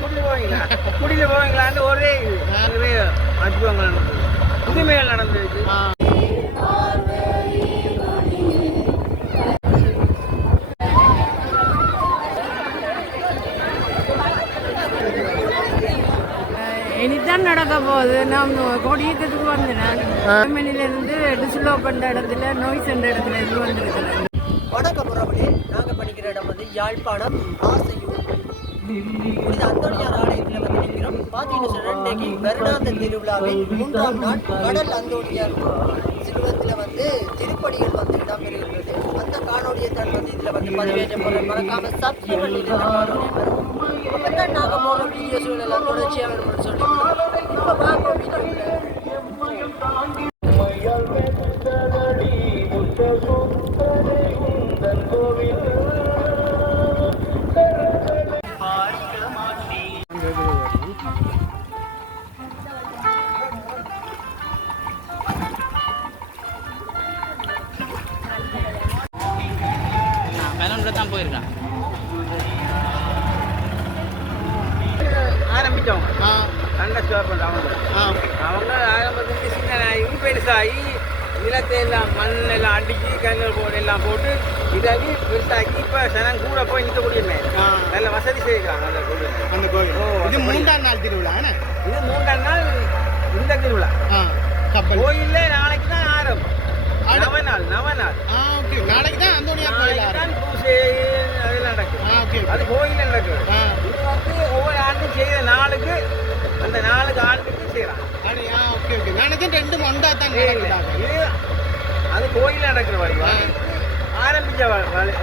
கூட்டிட்டு போவீங்களா கூட்டிட்டு போவீங்களான்னு ஒரே நிறைய அற்புதங்கள் நடந்தது, புதுமைகள் நடந்துச்சு. இனிதான் நடக்க போகுது. நான் கொடியேற்றத்துக்கு வந்தேன். ஜெர்மனிலிருந்து டிஸ்லோ பண்ண இடத்துல நோய் சென்ற இடத்துல இருந்து வந்திருக்கிறேன். வணக்கம் உறவுகளே, நாங்கள் படிக்கிற இடம் வந்து யாழ்ப்பாணம் ஆசையூர் அந்தோனியார் ஆலயத்தில் வந்து நிற்கிறோம். பார்த்தீங்கன்னா இன்றைக்கு வருடாந்த திருவிழாவின் 3ஆம் நாள் கடல் அந்தோனியார் சிலுவத்தில் வந்து திருப்படிகள் வந்து இடம்பெறுகின்றது. அந்த காணொலியை தான் வந்து இதில் வந்து பதிவேற்ற போகிற மறக்காம சப்ஸ்கிரைப் பண்ணிட்டு அப்போ தான் நாங்கள் போகிற வீடியோஸ்கள் எல்லாம் தொடர்ச்சியாக வரும்னு சொல்லி இப்போ பார்ப்போம் வீடியோவில். தான் போயிருக்கான் ஆரம்பித்தவங்க சண்டை ஸ்டோர் பண்ணுறவங்க அவங்க ஆரம்பத்துக்கு சின்ன பெருசாகி நிலத்தை எல்லாம் மண் எல்லாம் அடிச்சு கல்கள் போட்டு எல்லாம் போட்டு இதாகி பெருசாக்கி இப்போ சனம் கூட போய் நிற்கக்கூடிய நல்ல வசதி செய்கிறாங்க அந்த கோவில். அந்த கோவில் இது 3ஆம் நாள் திருவிழா. இது 3ஆம் நாள் இந்த திருவிழா. கோயில்ல நாளைக்கு தான் ஆரம்பம். நவநாள் நாளைக்கு தான் அந்தோனியார் கோயில் பூசை அதெல்லாம் நடக்குது. அது கோயில் நடக்குது. இது வந்து ஒவ்வொரு ஆண்டும் செய்த நாளுக்கு அந்த ஆண்டுக்கு செய்யறாங்க. ரெண்டு மொண்டா தான் இது அது கோயில் நடக்கிற வழி ஆரம்பிச்ச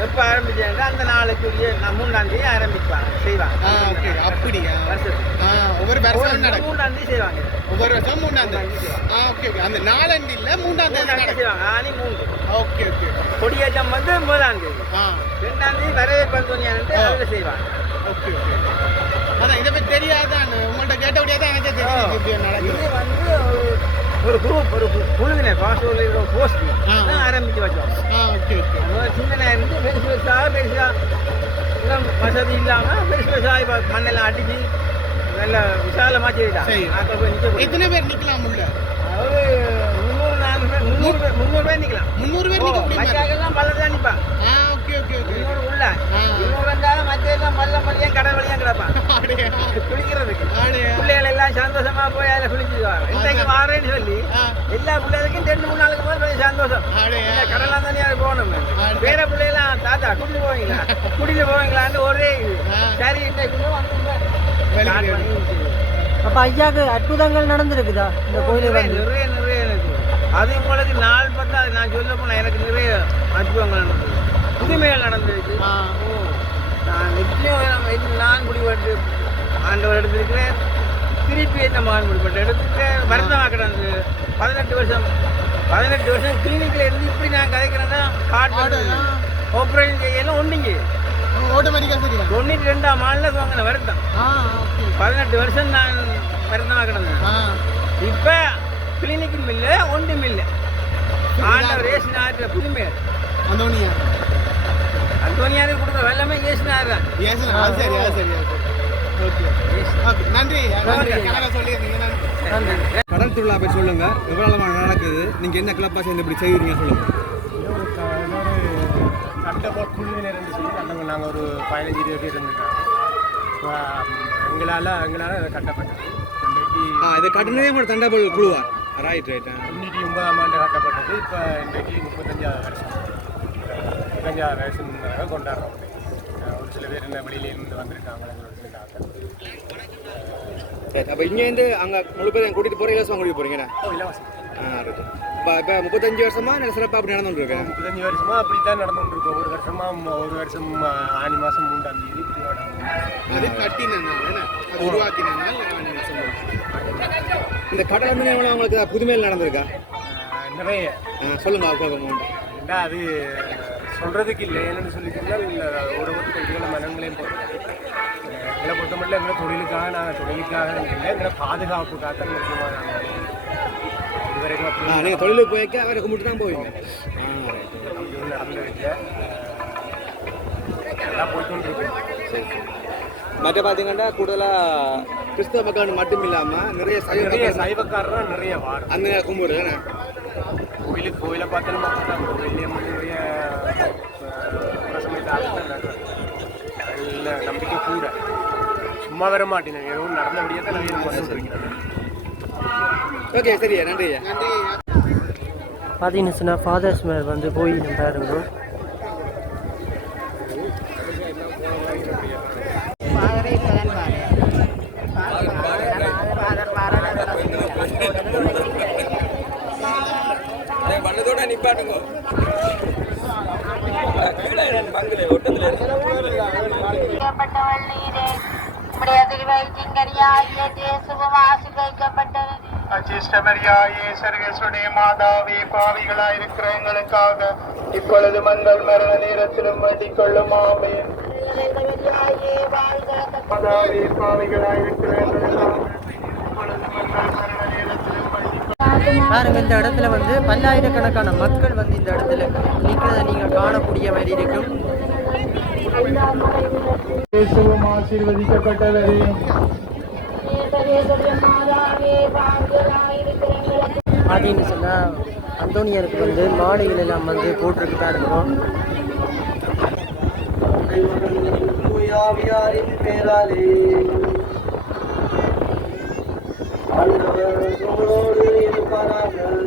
எப்ப ஆரம்பிச்சா அந்த நாளுக்குரிய 3ஆம் தேதி ஆரம்பிப்பாங்க செய்வாங்க. அப்படியா ஒவ்வொரு வருஷம் 3ஆம் தேதி செய்வாங்க. ஒவ்வொரு வருஷம் 3ஆம் தேதி அந்த நாலண்டு இல்ல 3ஆம் தேதி செய்வாங்க. ஆனி 3. ஓகே கொடியேற்றம் வந்து 1ஆம் தேதி 2ஆம் தேதி வரவேற்பு அந்தோனியார் அதுல செய்வாங்க. ஓகே அதான் இதை பற்றி தெரியாதான் உங்கள்கிட்ட கேட்டபடியா தான் எனக்கு தெரியும். இது வந்து ஒரு குரூப் ஒரு குழுவினர் பாசோல போஸ்ட் ஆரம்பித்து வச்சோம். சின்ன இருந்து பெருசா வசதி இல்லாமல் பெருசாக மண்ணெல்லாம் அடிச்சு நல்ல விசாலமாக செய்யலாம். எத்தனை பேர் நிற்கலாம் உள்ள? அதாவது 300 பேர் நிற்கலாம். 300 பேர் மச்சாக்கெல்லாம் பள்ளத்தான் நிற்பான். 300 உள்ள 200 இருந்தாலும் மச்செல்லாம் பள்ளியும் கடல் வழியாக கிடப்பான் குளிக்கிறதுக்கு. பிள்ளைகள் எல்லாம் சந்தோஷமா போய் அதில் குளிச்சுடுவாங்க. இன்றைக்கு வாரேன்னு சொல்லி எல்லா பிள்ளைகளுக்கும் 2-3 நாளுக்கு போது சந்தோஷம். கடலாம் தானே அது போகணும். வேற பிள்ளைகளாம் தாத்தா கூட்டிட்டு போவீங்களான்னு ஒரே சரி இன்றைக்கு அப்ப ஐயாக்கு அற்புதங்கள் நடந்திருக்குதா இந்த கோயிலில்? நிறைய அது உங்களுக்கு நாள் பார்த்தா நான் சொல்ல போனா எனக்கு நிறைய அற்புதங்கள் நடந்தது, புதுமைகள் நடந்துருச்சு. நான் நிச்சயம் நான் முடிவெட்டு ஆண்டவர் எடுத்திருக்கிறேன். திருப்பி என்ன மகன் முடிவெட்டு எடுத்துருக்கேன். வருத்தமாக கிடந்து 18 வருஷம் கிளினிக்கில் இருந்து இப்படி நான் கதைக்கிறேன்னா காட்டு ஆப்ரேஷன் செய்யலாம் ஒன்றுங்க 92ஆம் ஆண்டில் வாங்கின வருத்தம். 18 வருஷம் நான் வருத்தமாக கிடந்தேன். இப்போ கிளினிக்கும் இல்லை ஒன்றும் இல்லை. ஆண்டவர் ஏசினார் புதுமை அந்தோனியாருக்கு கொடுக்குற வெள்ளமே ஏசினார் தான். நன்றி. கடல் திருவிழா பற்றி சொல்லுங்க, எவ்வளவு நடக்குது, நீங்க என்ன கிளப்பா சேர்ந்து இப்படி செய்வீங்க சொல்லுங்க. குழுவினர் சொல்லி நாங்கள் ஒரு 15-20 பேர் இருந்திருக்காங்க. எங்களால் அதை கட்டப்பட்டது. இதை கட்டினதே கூட தண்டபல் குழுவா? ரைட் 99ஆம் ஆண்டு கட்டப்பட்டது. இப்போ இன்றைக்கு 35வது வருஷம் கொண்டாடுறோம். ஒரு சில பேர் இந்த வெளியிலேருந்து வந்திருக்காங்க. அப்போ இங்கேருந்து அங்கே முழு பேர் கூட்டிகிட்டு போகிற இலவசமாக கூட்டிகிட்டு போகிறீங்கண்ணா? இலவசம். இப்போ 35 வருஷமா நல்ல சிறப்பாக அப்படி நடந்துட்டுருக்கேன். 35 வருஷமா அப்படி தான் நடந்துட்டுருக்கோம். ஒரு வருஷம் ஆனி மாதம் 3ஆம் தேதி அது கட்டினால உருவாக்கினால இந்த கடல் வந்து உங்களுக்கு புதுமையில் நடந்திருக்கா? நிறைய சொல்லுங்க. அது சொல்கிறதுக்கு இல்லை. என்னென்னு சொல்லிட்டீங்கன்னா ஒரு இதுகளை மனங்களையும் போட்டு எங்களை பொறுத்த மட்டும் எங்களை தொழிலுக்காக இல்லை, எங்களை பாதுகாப்புக்காக முக்கியமாக நாங்கள் இதுவரைக்கும் நீங்கள் தொழிலுக்கு போய்க்க அவரை கும்பிட்டு தான் போவீங்க. நடந்துருக்கு எல்லாம் போய்ட்டு. சரி மற்ற பார்த்தீங்கன்னா கூடுதலாக கிறிஸ்தவ மக்கள் மட்டும் இல்லாமல் நிறைய சைவக்காரர் நிறைய வாரம் அந்த கும்பிடு கோயிலை பார்த்தாலும் கோயிலையும் நிறைய நல்ல நம்பிக்கை கூட சும்மா வர மாட்டேங்க எதுவும் நடந்தபடியே தான் நிறைய ஓகே சரியா நன்றியா பார்த்தீங்கன்னு சொன்னால் ஃபாதர்ஸ் மேல் வந்து போய் நம்ம பாருங்க பண்ணதோட நிப்பாட்டுங்க அச்சிஷ்டமரியாயே சர்வேசுடைய மாதாவே பாவிகளாயிருக்கிற எங்களுக்காக இப்பொழுது மங்கள் மரண நேரத்திலும் வேண்டிக் கொள்ளும் ஆமென். மாதாவே பாவிகளாயிருக்கிற எங்களுக்காக இப்பொழுது மங்கள் மரண நேரத்திலும் பாருங்க இந்த இடத்துல வந்து பல்லாயிரக்கணக்கான மக்கள் வந்து இந்த இடத்துல நிற்கிறத நீங்கள் காணக்கூடிய மாதிரி இருக்கும். இயேசுவும் ஆசீர்வதிக்கப்பட்டவரே அப்படின்னு சொன்னால் அந்தோனியருக்கு வந்து மாலைகள் எல்லாம் வந்து போட்டிருக்கு பாருங்க. பேராலே உங்களோடு இருப்பார்கள்.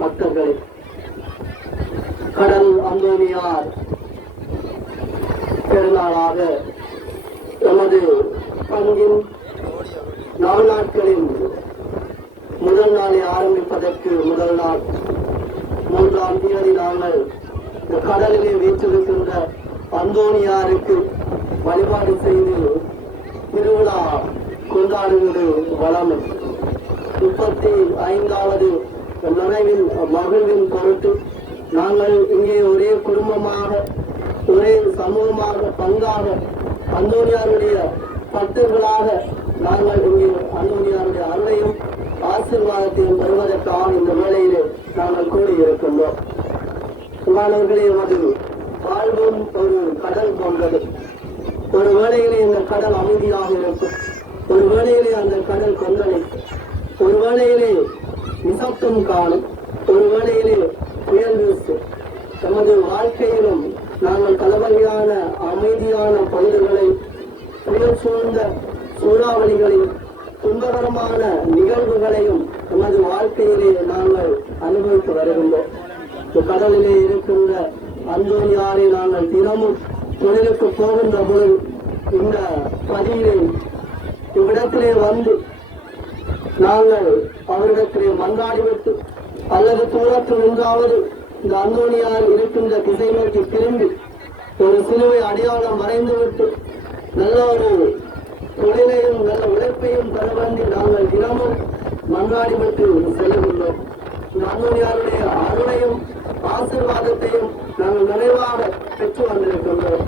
பக்தர்களே, கடல் அந்தோனியார் பெருநாளாக எமது பங்கின் 4 நாட்களின் முதல் நாளை ஆரம்பிப்பதற்கு முதல் நாள் 3ஆம் தேதி நாங்கள் இந்த கடலிலே வீற்றிருக்கின்ற அந்தோனியாருக்கு வழிபாடு செய்து திருவிழா கொண்டாடுவது வளமை. 35வது நிறைவில் மகிழ்வின் பொருட்டு நாங்கள் இங்கே ஒரே குடும்பமாக ஒரே சமூகமாக பங்காக அந்தோனியாருடைய பக்தர்களாக நாங்கள் இங்கே அந்தோனியாருடைய அருளையும் ஆசீர்வாதத்தையும் பெறுவதற்காக இந்த வேளையிலே நாங்கள் கூடியிருக்கின்றோம். மாணவர்களே, அது வாழ்வும் ஒரு கடல் போன்றது. ஒரு வேளையிலே இந்த கடல் அமைதியாக இருக்கும், ஒரு வேளையிலே அந்த கடல் கொந்தளிக்கும், ஒரு வேளையிலே நிசப்தம் காணும், ஒரு வேளையிலே புயல் வீசும். நமது வாழ்க்கையிலும் நாங்கள் பல வகையான அமைதியான பொழுதுகளை, புயல் சூழ்ந்த சூறாவளிகளையும் துன்பகரமான நிகழ்வுகளையும் நமது வாழ்க்கையிலே நாங்கள் அனுபவித்து வருகின்றோம். கடலிலே இருக்கின்ற அந்தோனியாரை நாங்கள் தினமும் தொழிலுக்கு போகின்ற பொழுது இந்த பதியிலே இவ்விடத்திலே வந்து நாங்கள் அவரிடத்திலே மன்றாடிவிட்டு அல்லது தூரத்தில் நின்றாவது இந்த அந்தோனியார் இருக்கின்ற திசை நோக்கி திரும்பி ஒரு சிலுவை அடையாளம் வரைந்துவிட்டு நல்ல ஒரு தொழிலையும் நல்ல உழைப்பையும் பெற வேண்டி நாங்கள் தினமும் மன்றாடிவிட்டு செல்லுகின்றோம். இந்த அந்தோனியாருடைய அருளையும் ஆசீர்வாதத்தையும் நாங்கள் நிறைவாக பெற்று வந்திருக்கின்றோம்.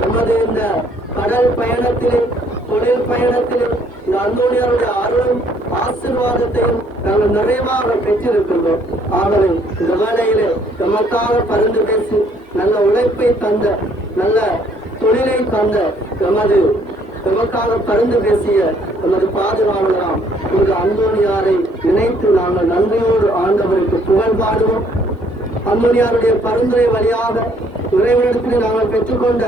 நமது இந்த கடல் பயணத்திலே தொழில் பயணத்திலே இந்த அந்தோனியாருடைய அருளும் ஆசீர்வாதத்தையும் நாங்கள் நிறைவாக பெற்றிருக்கின்றோம். ஆகவே இந்த வேளையிலே நமக்காக பரிந்து பேசி நல்ல உழைப்பை தந்த நல்ல தொழிலை தந்த நமக்காக பரிந்து பேசிய நமது பாதுகாவலராம் இந்த அந்தோனியாரை நினைத்து நாங்கள் நன்றியோடு ஆண்டவருக்கு புகழ் பாடுவோம். அந்தோனியாருடைய பரிந்துரை வழியாக இறைவனிடத்தில் நாங்கள் பெற்றுக்கொண்ட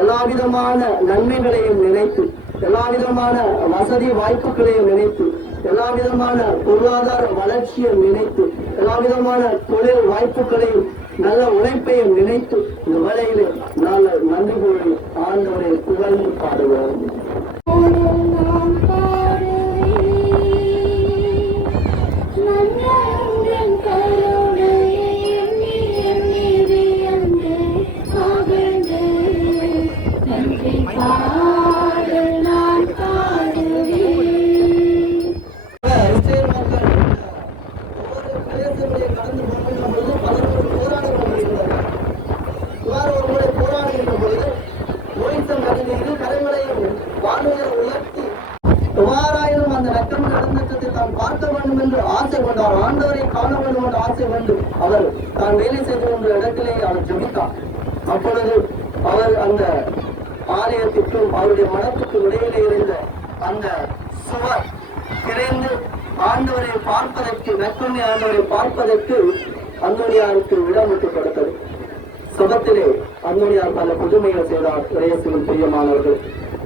எல்லா விதமான நன்மைகளையும் நினைத்து, எல்லா விதமான வசதி வாய்ப்புகளையும் நினைத்து, எல்லா விதமான பொருளாதார வளர்ச்சியை நினைத்து, எல்லா விதமான தொழில் வாய்ப்புகளையும் நல்ல உழைப்பையும் நினைத்து இந்த வேளையிலே நாங்கள் நன்றி கூறி ஆண்டவரை புகழ்ந்து பாடுவோம். எவ்வாறாயினும் அந்த ரத்தம் நடந்ததை தான் பார்க்க வேண்டும் என்று ஆசை கொண்டார். ஆண்டவரை காண வேண்டும் என்று ஆசை கொண்டு அவர் தான் வேலை செய்து கொண்ட இடத்திலே அவர் ஜெபித்தார். அப்பொழுது அவர் அந்த ஆலயத்திற்கும் அவருடைய மனத்துக்கும் இடையிலே இருந்த அந்த சுவர் திறந்து ஆண்டவரை பார்ப்பதற்கு, நற்கொண்டை ஆண்டவரை பார்ப்பதற்கு அந்தோனியாருக்கு இடம் விட்டு கொடுத்தது. சுபத்திலே அந்தோனியார் பல புதுமைகள் செய்தார். இறையேசுவின் பிரியமானவர்கள்,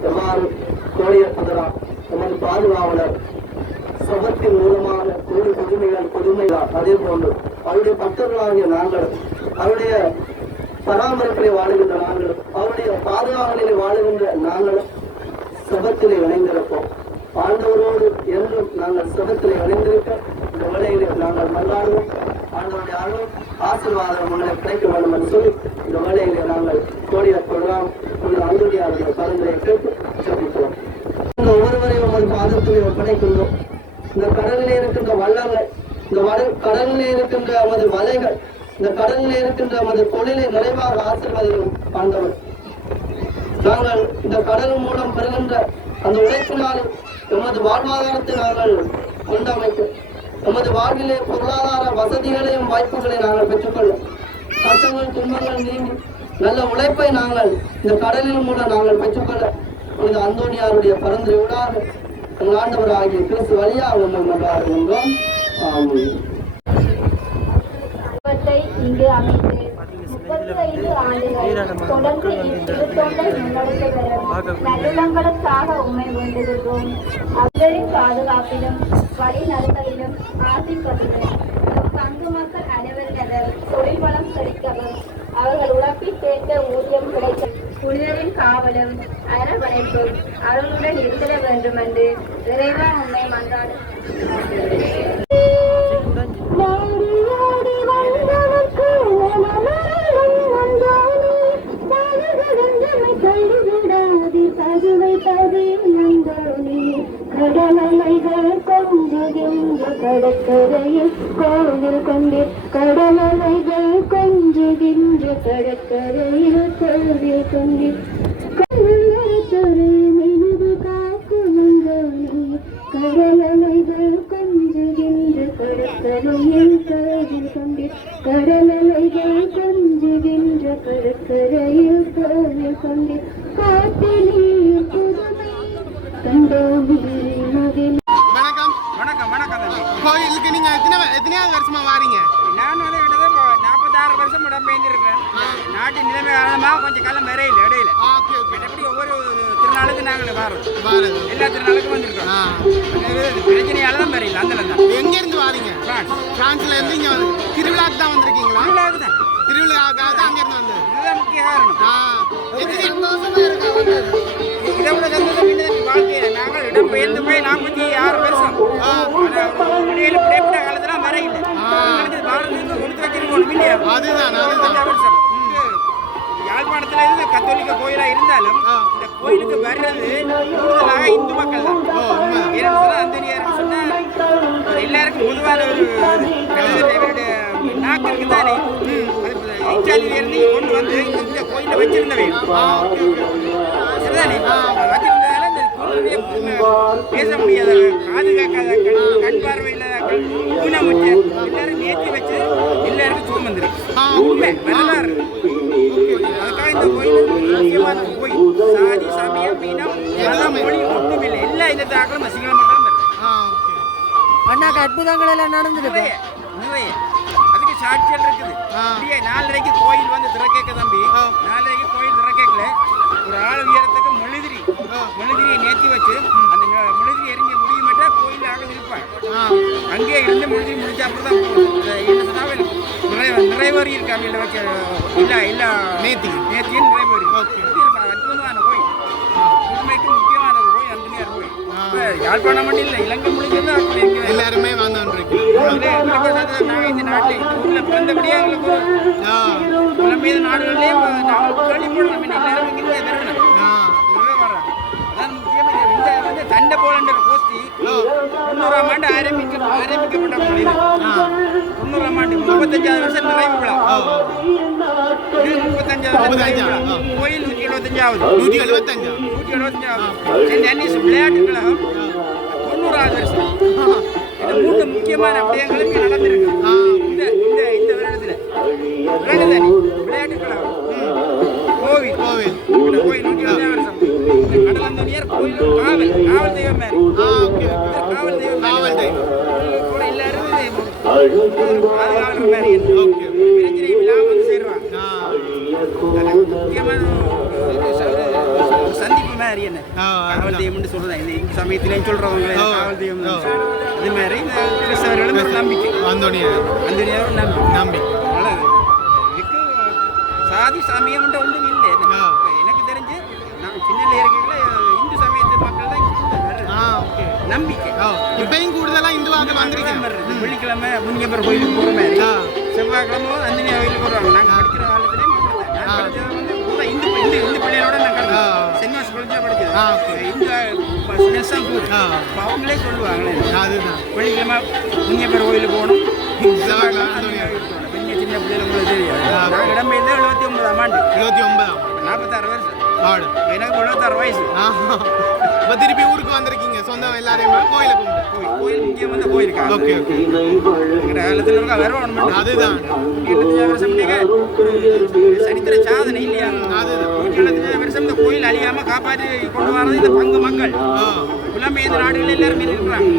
எவ்வாறு கோடிய புதரார் நமது பாதுகாவலர் சுபத்தின் மூலமாக கோடி புதுமைகள் அதே போன்று அவருடைய பக்தர்களாகிய நாங்கள், அவருடைய பராமரிப்பிலே வாழுகின்ற நாங்கள், அவருடைய பாதுகாவலிலே வாழுகின்ற நாங்கள் சுபத்திலே இணைந்திருப்போம். ஆண்டவரோடு என்றும் நாங்கள் சுபத்திலே இணைந்திருக்க இந்த வேளையிலே நாங்கள் மன்றாடுவோம். ஆண்டவருடைய அருள் ஆசீர்வாதம் உங்களை கிடைக்க வேண்டும் என்று சொல்லி இந்த வேளையிலே நாங்கள் கோடிய கொள்ளலாம் அந்தோனியாருடைய பரிந்துரையை கேட்டு ஜெபிக்கிறோம். ஒவ்வொருவரையும் உங்கள் பாதத்திலே ஒப்படைக்கின்றோம். இந்த கடலிலே இருக்கின்ற வள்ளங்கள், இந்த கடலிலே இருக்கின்ற நமது வலைகள், இந்த கடலிலே இருக்கின்ற நமது தொழிலை நிறைவாக ஆசீர்வதிக்கும் ஆண்டவர். நாங்கள் இந்த கடல் மூலம் பெறுகின்ற அந்த உழைப்பினால் எமது வாழ்வாதாரத்தை நாங்கள் கொண்டமைத்து, நமது வாழ்விலே பொருளாதார வசதிகளையும் வாய்ப்புகளை நாங்கள் பெற்றுக்கொள்ளும். கஷ்டங்கள் துன்பங்கள் நீங்கி நல்ல உழைப்பை நாங்கள் இந்த கடலின் மூலம் நாங்கள் பெற்றுக்கொள்ள இந்த அந்தோனியாருடைய பரிந்துரையோடாக எங்கள் ஆண்டவர் ஆகிய கிறிஸ்து வழியாக உங்கள் மன்றாடுகின்றோம். இங்கு அமைத்து 35 ஆண்டுகள் தொடர்ந்து இத்திருத்தொண்டை முன்னெடுத்து வரும் நல்லுள்ளங்களுக்காக உண்மை வேண்டுகிறோம். அவர்களின் பாதுகாப்பிலும் வழி நடத்தலிலும் ஆசிர்வதிலும் பங்கு மக்கள் அனைவரிடம் தொழில் வளம் செழிக்கவும், அவர்கள் உழைப்பில் சேர்ந்த ஊதியம் கிடைக்க புனிதரின் காவலும் அரவணைப்பும் அவர்களுடன் இருந்திட வேண்டும் என்று இறைவா உண்மை மன்றாடு. கடலைகள் கொஞ்சுகின்ற கடற்கரையில் கோவில் கொண்டே, கடலைகள் கொஞ்சுகின்ற கடற்கரையில் கோவில் கொண்டே, மெழுது காக்கும் கடலைகள் கொஞ்சுகின்ற கடற்கரையில் கோவில் கொண்டே, கடலைகள் கொஞ்சுகின்ற கடற்கரையில் கோவில் கொண்டே, காட்டிலே புதுமை வணக்கம். வணக்கம். வணக்கம். கோயிலுக்கு நீங்க எத்தனையாவது வருஷமா வாரீங்க? நான் வந்து கிட்டத்தட்ட 46 வருஷம் இடம்பெயர்ந்திருக்கிறேன். நாட்டின் நிலைமை காரணமாக கொஞ்சம் காலம் வரையில் இடையில எப்படி ஒவ்வொரு திருநாளுக்கு நாங்கள் வரோம். எல்லா திருநாளுக்கும் வந்திருக்கோம். பிரச்சனையால தான் வரையில் அந்த எங்க இருந்து வாரீங்க? பிரான்ஸ்ல இருந்து இங்க திருவிழாக்கு தான் வந்திருக்கீங்களா? திருவிழாவுக்கு தான். திருவிழாக்காக தான் அங்க இருந்து வந்தது. இதுதான் முக்கிய காரணம். இதை விட சந்தோஷம் வாழ்க்கையில நாங்கள் இடம்பெயர்ந்து போய் 46 வருஷம் இடையில பிடிப்பட்ட காலத்துல வரையில் பாரதத்துக்கு கொடுத்து வச்சிருக்கோம் இல்லையா? அதுதான் வருஷம் யாழ்ப்பாணத்துல இருந்து கத்தோலிக்க கோயிலா இருந்தாலும் இந்த கோயிலுக்கு வர்றது கூடுதலாக இந்து மக்கள் தான். அந்தனியாருக்கு சொன்னா எல்லாருக்கும் பொதுவான ஒரு நாக்கு தானே இச்சாலியிலிருந்து கொண்டு வந்து இந்த கோயிலை வச்சிருந்தவை சரிதானே? வச்சிருந்ததால இந்த கோயிலே பேச முடியாத, பாதுகாக்காத, கண் பார்வையில் ஊனமுற்ற எல்லாரும் நேர்த்தி வச்சு எல்லாருக்கும் சுகம் வந்துடும். உண்மை வரலாறு. அதுக்காக இந்த கோயில் முக்கியமான கோயில். சாதி சமயம் மீனம் மதம் மொழி ஒன்றும் இல்லை. எல்லா இனத்தாக்களும் சிங்கள மக்களும் அண்ணாக்கு அற்புதங்கள் எல்லாம் நடந்துருக்கு. நிறைய அதுக்கு சாட்சிகள் இருக்குது. அப்படியே 4:30 கோயில் வந்து திறக்கேக்க தம்பி. 4:30 கோயில் திறக்கேக்கல ஒரு ஆள் உயரத்துக்கு மெழுதிரியை நேர்த்தி வச்சு அந்த மெழுதிரி எரிஞ்சு முடியுமட்டா கோயில் ஆக இருப்பாங்க. அங்கேயே இருந்து மெழுதிரி முடிச்சா அப்புறம் தான் நிறைவேறி இருக்காங்க. இல்லை நேர்த்தியும் நிறைவேறி அற்புதமான கோயில். உண்மைக்கு முக்கியமான ஒரு கோயில் அந்தனியார் கோயில். யாழ்ப்பாணம் மட்டும் இல்லை, இலங்கை முடிஞ்சது எல்லாருமே வாழ்ந்துருக்கு. நாங்கள் இந்த நாட்டில் இந்த ஊரில் பிறந்தபடியே எங்களுக்கு புலம்பெயர் நாடுகளிலே கேள்விப்படணும். எல்லாரும் இங்கே வரணும். அதான் முக்கியமாக இந்த வந்து தண்டை போலன்ற கோஷ்டி 90ஆம் ஆண்டு ஆரம்பிக்கப்பட்ட கோயில். 90ஆம் ஆண்டு 35வது வருஷம் நிறைவு விழா. இது 35வது கோயில் 175வது சென்ட் ஆன்னிஸ் விளையாட்டுக் கழகம் 90வது வருஷம். இது 3 முக்கியமான விடயங்களும் இங்கே நடந்திருக்கு இந்த வருடத்தில். விளையாட்டுக் கழகம், கோவில் 150 வருஷம், கடலந்தோணியார் கோயில், காவல் தெய்வம் மாதிரி. காவல் தெய்வம் கூட எல்லாரும் பாதுகாப்பு மாதிரி பிரச்சனை இல்லாமல் வந்து சேருவாங்க. முக்கியமான சந்திப்பு மாதிரி என்ன காவல் தெய்வம்னு சொல்றதா இந்த இந்து சமயத்திலேயும் சொல்றவங்க காவல் தெய்வம். அது மாதிரி இந்த கிறிஸ்தவர்களும் நம்பிக்கை அந்தோனியாரும் நம்பிக்கை. இதுக்கு சாதி சமயம் ஒன்றும் இல்லை. எனக்கு தெரிஞ்சு நான் சின்ன இருக்கிற இந்து சமயத்து மக்கள் தான் நம்பிக்கை. இப்பயும் கூடுதலாக இந்துவாக வந்திருக்கேன். வெள்ளிக்கிழமை முனியப்பர் கோயிலுக்கு போகிற மாதிரி, செவ்வாய்க்கிழமை அந்தனியா கோயிலுக்கு போடுவாங்க. நாங்கள் படிக்கிற காலத்திலே இந்து பிள்ளைகளோட நாங்கள் சென்ட் மாஸ் காலேஜில் படிக்கிறோம். அவங்களே சொல்லுவாங்களே அதுதான் வெள்ளிக்கிழமை முனியப்பர் கோயிலுக்கு போகணும். சின்ன பிள்ளைகள் உங்களுக்கு தெரியாது. நான் இடம்பெயர்ந்து 79ஆம் ஆண்டு 46 வருஷம். எனக்கு 76 வயசு. இப்போ திருப்பி ஊருக்கு வந்திருக்கீங்க சொந்தம் எல்லாரையுமே கோயிலை கோயில் முக்கியம் வந்து போயிருக்காங்க. ஓகே காலத்தில் இருக்கா வரணும். அதுதான் 75 வருஷம் சரித்திர சாதனை இல்லையா? அதுதான் 75 வருஷம் இந்த கோயில் அழியாம காப்பாற்றி கொண்டு வரது இந்த பங்கு மக்கள். புலம்பெயர்ந்த நாடுகள் எல்லாருமே இருக்கிறாங்க.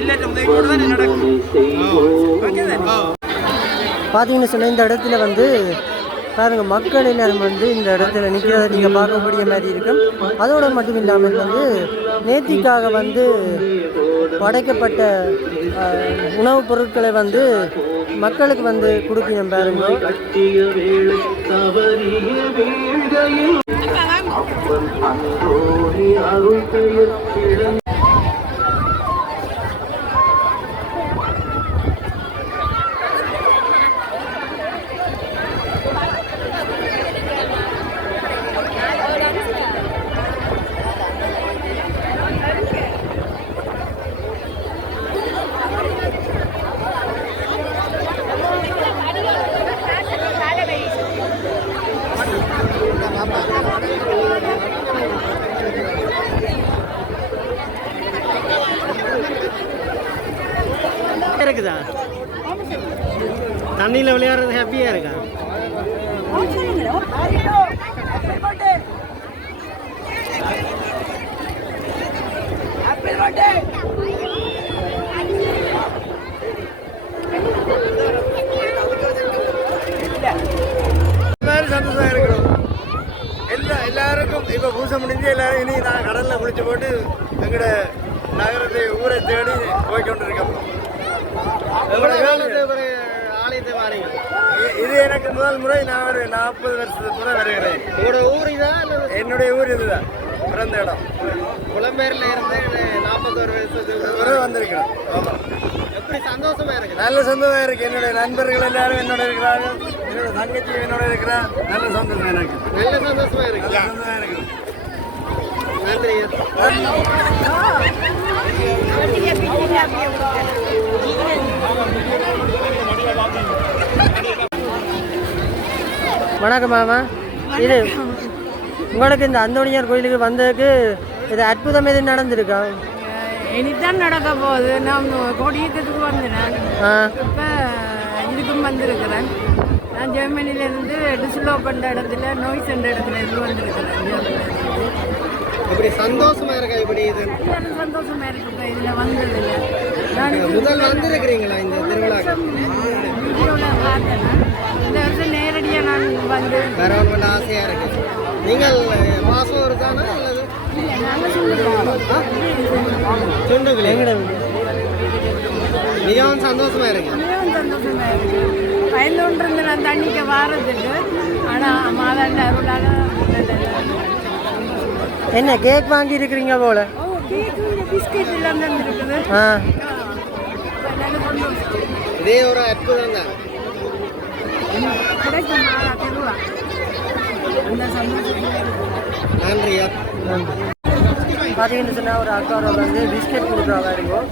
இல்லாட்ட உதவியோடு தான் நடக்கும். பார்த்தீங்கன்னு சொன்னால் இந்த இடத்துல வந்து பாருங்கள் மக்கள் எல்லாரும் வந்து இந்த இடத்துல நிற்கிறத நீங்கள் பார்க்கக்கூடிய மாதிரி இருக்கும். அதோடு மட்டும் இல்லாமல் வந்து நேர்த்திக்காக வந்து படைக்கப்பட்ட உணவுப் பொருட்களை வந்து மக்களுக்கு வந்து கொடுக்கணும் பாருங்க. இருக்குதா தண்ணியில் விளையாடுறது ஹாப்பியாக இருக்கா? சந்தோஷமாக இருக்கிறோம். எல்லாருக்கும் இப்போ பூசை முடிஞ்சு எல்லாரும் இனி நான் கடலில் குளிச்சு போட்டு எங்களோட நகரத்தை ஊரை தேடி போய்கொண்டிருக்கோம். ஆலயத்தை வாரீங்க. இது எனக்கு முதல் முறை. நான் ஒரு 40 வருஷத்துக்கு முறை வருகிறேன். உங்களோட ஊர் இதான்? என்னுடைய ஊர் இதுதான், பிறந்த இடம். புலம்பெயரில் இருந்து 41 வருஷத்துக்கு வந்திருக்கிறேன். ஆமாம். எப்படி சந்தோஷமா இருக்கு? நல்ல சந்தோஷமா இருக்கு. என்னுடைய நண்பர்கள் எல்லாரும் என்னோட இருக்கிறாங்க. என்னோட தங்கச்சி என்னோட இருக்கிறா. நல்ல சந்தோஷமா இருக்கு. நல்ல சந்தோஷமா இருக்கு. நன்றி. வணக்கம் மாமா. இது உங்களுக்கு இந்த அந்தோணியார் கோயிலுக்கு வந்ததுக்கு இது அற்புதம் எது நடந்திருக்கா? இனிதான் நடக்க போகுது. நான் கொடியேற்றத்துக்கு வந்தேன். இப்போ இதுக்கும் வந்திருக்கிறேன். நான் ஜெர்மனிலேருந்து டிஸ்லோப் என்ற இடத்துல நோய்ஸ் என்ற இடத்துல இருந்து வந்திருக்கிறேன். இப்படி சந்தோஷமா இருக்கா? இப்படி இது சந்தோஷமா இருக்கு. இதில் வந்ததில்லை. முதல் வந்திருக்கிறீங்களா இந்த திருவிழா? பார்த்தேன் இந்த வருஷம் நேரடியாக நான் வந்து வரணும்னு ஆசையாக இருக்கு. நீங்கள் மாதம் ஒரு தானே அல்லது சுண்டுகளே மிகவும் சந்தோஷமாக இருக்கு. மிகவும் சந்தோஷமாக இருக்கு. பயந்து கொண்டிருந்து நான் தண்ணிக்கு வாரதுக்கு, ஆனால் மாதாண்ட அருளாக என்ன கேக் வாங்கி இருக்கிறீங்க போல? பிஸ்கெட் எல்லாம் தான் இருக்குது. இதே ஒரு அற்புதம் தான். கிடைக்கும் திருவிழா அந்த சந்தோஷத்தில் நன்றியா. பார்த்தீங்கன்னு சொன்னால் ஒரு அக்காரோட வந்து பிஸ்கெட் கொடுக்குறாங்க இருக்கும்.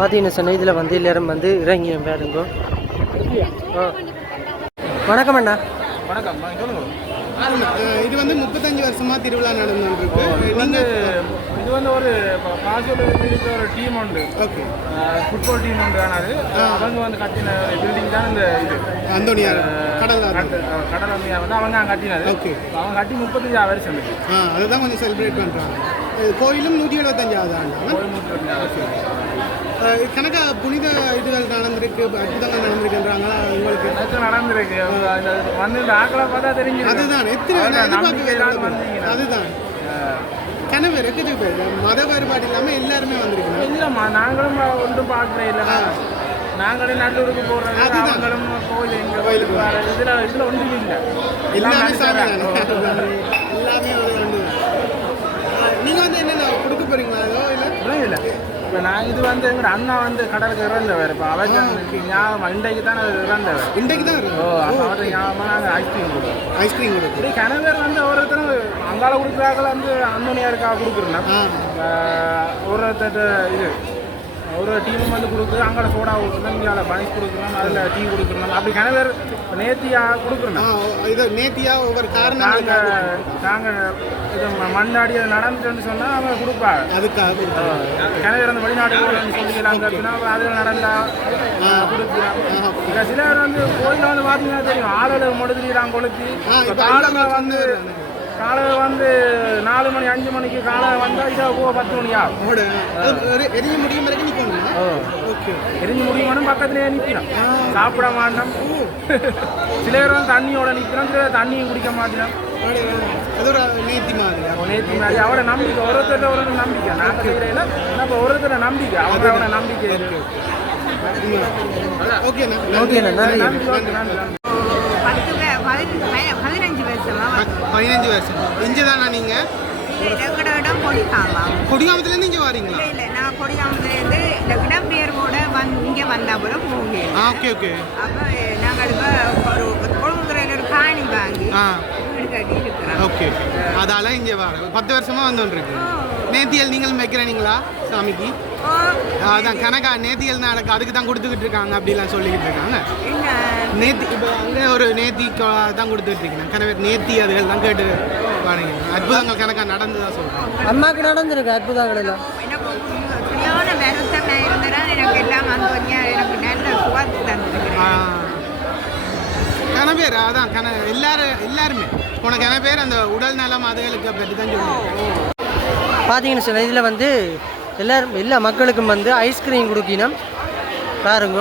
பார்த்தீங்கன்னு சொன்னால் இதில் வந்து எல்லாரும் வந்து இறங்கி பாருங்க. வணக்கம் அண்ணா. வணக்கம், சொல்லுங்க. இது வந்து 35 வருஷமா திருவிழா நடந்துருக்கு. இது வந்து ஒரு பாசூர் இருக்கிற ஒரு டீம் உண்டு. ஓகே, ஃபுட்பால் டீம் உண்டு. ஆனால் அவங்க வந்து கட்டின பில்டிங் தான் இந்த இது அந்தோனியார் கடல் அம்மையார் வந்து அவங்க கட்டினது. ஓகே, அவங்க கட்டி 35 வருஷம். அதுதான் கொஞ்சம் செலிப்ரேட் பண்ணுறாங்க. கோயிலும் 175வது ஆண்டு. கணக்கா புனித இதுகள் நடந்திருக்கு, அற்புதங்கள் நடந்திருக்குன்றாங்க. உங்களுக்கு நடந்திருக்கு வந்து இந்த ஆக்களை பார்த்தா தெரிஞ்சு. அதுதான் அதுதான் கனவு இருக்குது. மத வேறுபாடு இல்லாமல் எல்லாருமே வந்திருக்கணும். இல்லைம்மா, நாங்களும் ஒன்றும் பார்க்கல. இல்லை, நாங்களும் நல்லூருக்கு போகிறது, அவங்களும் கோயில் எங்கள் கோயிலுக்கு வர இதில் ஒன்றும் இல்லை. எல்லாமே சாமி எல்லாமே ஒன்று. நீங்கள் வந்து என்னென்ன கொடுக்க போகிறீங்களா? அதோ இல்லை இல்லை. இப்போ நான் இது வந்து எங்களோட அண்ணா வந்து கடலுக்கு இறந்தவர். இப்போ அவருக்கு ஞாபகம் இன்றைக்கு தான் அது இறந்தவர். இன்றைக்கு தான். ஓ, அப்போ அவருக்கு ஞாபகமாக நாங்கள் ஐஸ்கிரீம் கொடுக்குறோம். ஐஸ்கிரீம் கொடுக்குறோம். இப்படி கணவர் வந்து ஒருத்தரும் அங்கால கொடுக்குறாங்க வந்து அந்தோனியாருக்காக கொடுக்குறோம். ஒருத்தர் இது ஒரு டீமும் வந்து கொடுக்குறது, அங்கே சோடா கொடுக்குறோம், இங்கே பனிஷ் கொடுக்குறோம், அதில் டீ கொடுக்குறோம். அப்படி கணவர் நேர்த்தியாக கொடுக்குறோம். இது நேர்த்தியாக ஒவ்வொரு காரணம் நாங்கள் இது மண்ணாடி அதை நடந்துட்டுன்னு சொன்னால் அவங்க கொடுப்பாங்க. அதுக்காக கணவர் அந்த வெளிநாடுகள் சொல்லிக்கிறாங்க அப்படின்னா அதில் நடந்தா கொடுக்குறோம். இப்போ சிலர் வந்து கோயிலில் வந்து பார்த்தீங்கன்னா தெரியும், ஆளுநர் மொடுத்துறாங்க கொளுத்தி. காலையில் வந்து 4 மணி 5 மணிக்கு காலையில் வந்தால் இதை 10 மணி ஆகும். எரிஞ்சு முடியும் வரைக்கும் நிற்கணும். ஓகே, எரிஞ்சு முடியும் பக்கத்துலேயே நிற்கிறோம், சாப்பிட மாட்டோம். சில பேர் வந்து தண்ணியோட நிற்கிறோம், சில பேர் தண்ணியும் குடிக்க மாட்டோம். அது ஒரு நேர்த்தி மாதிரி அவரை நம்பிக்கை, ஒருத்தர் ஒரு நம்பிக்கை. நாங்கள் செய்கிறேன்னா இப்போ ஒருத்தர நம்பிக்கை, அவரோட நம்பிக்கை. ஓகேண்ணா, நன்றி. 15 வருஷம் இங்கே தானா நீங்கள்? கொடிகாமத்துலேருந்து இங்கே வரீங்களா? இல்லை, நான் கொடிகாமத்துலேருந்து இந்த இடம்பெயர்வோட இங்கே வந்தாப்புறம் போகேன். Okay okay. அப்போ நாங்கள் இப்போ ஒரு கொழும்புத்துறையில் ஒரு காணி வாங்கி வீடு கட்டி இருக்கிறோம். ஓகே, அதால் இங்கே வர 10 வருஷமாக வந்துருக்கு. நேத்தியல் நீங்கள் வைக்கிறீங்களா சாமிக்கு? அதான் கணக்கா நேத்தியல் நடக்கு, அதுக்கு தான் கொடுத்துக்கிட்டு இருக்காங்க அப்படிலாம் சொல்லிக்கிட்டு இருக்காங்க. நேத்தி இப்போ அங்கே ஒரு நேத்தி தான் கொடுத்துட்டு இருக்கேன். கணவர் நேத்தி அதுகள் தான் கேட்டு பாருங்க. அற்புதங்கள் கணக்காக நடந்து தான் சொல்கிறேன். அம்மாவுக்கு நடந்திருக்கு அற்புதங்கள் எல்லாம். சரியான வருத்தமாக இருந்ததுனா எனக்கு எல்லாம் வந்து எனக்கு நல்ல சுவாசி தந்துருக்கிறேன். கணபேர் அதான் எல்லாருமே போன கணபேர் அந்த உடல் நலம் அதுகளுக்கு பற்றி தான் சொல்லுவோம். பார்த்தீங்கன்னு சொன்னால் இதில் வந்து எல்லா மக்களுக்கும் வந்து ஐஸ்கிரீம் கொடுக்கணும் பாருங்க.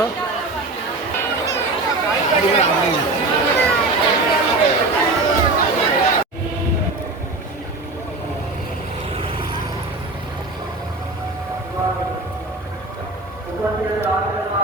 முப்பத்தி 7